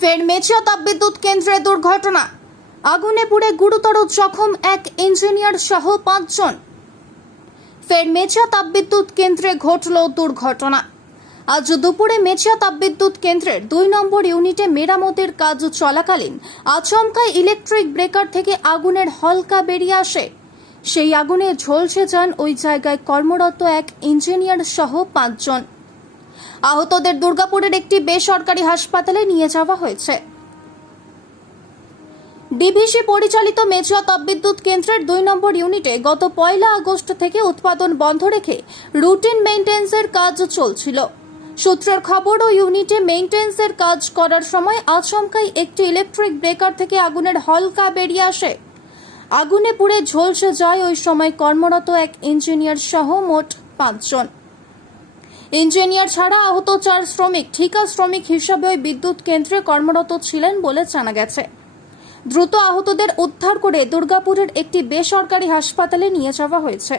ফের মেচিয়া তাপবিদ্যুৎ কেন্দ্রে দুর্ঘটনা। আগুনে পুড়ে গুরুতর জখম এক ইঞ্জিনিয়ার সহ পাঁচজন। ফের মেচিয়া তাপবিদ্যুৎ কেন্দ্রে ঘটল দুর্ঘটনা। আজ দুপুরে মেচিয়া তাপবিদ্যুৎ কেন্দ্রের দুই নম্বর ইউনিটে মেরামতের কাজ চলাকালীন আচমকা ইলেকট্রিক ব্রেকার থেকে আগুনের হলকা বেরিয়ে আসে। সেই আগুনে ঝলসে যান ওই জায়গায় কর্মরত এক ইঞ্জিনিয়ার সহ পাঁচজন। আহতদের দুর্গাপুরের একটি বেসরকারি হাসপাতালে নিয়ে যাওয়া হয়েছে। ডিভিসি পরিচালিত মেচুয়া তাপবিদ্যুৎ কেন্দ্রের দুই নম্বর ইউনিটে গত পয়লা আগস্ট থেকে উৎপাদন বন্ধ রেখে রুটিন মেইনটেন্সের কাজ চলছিল। সূত্রের খবর, ও ইউনিটে মেইনটেন্সের কাজ করার সময় আচমকাই একটি ইলেকট্রিক ব্রেকার থেকে আগুনের হলকা বেরিয়ে আসে। আগুনে পুড়ে ঝলসে যায় ওই সময় কর্মরত এক ইঞ্জিনিয়ার সহ মোট পাঁচজন। ইঞ্জিনিয়ার ছাড়া আহত চার শ্রমিক, ঠিকা শ্রমিক হিসাবে ওই বিদ্যুৎ কেন্দ্রে কর্মরত ছিলেন বলে জানা গেছে। দ্রুত আহতদের উদ্ধার করে দুর্গাপুরের একটি বেসরকারি হাসপাতালে নিয়ে যাওয়া হয়েছে।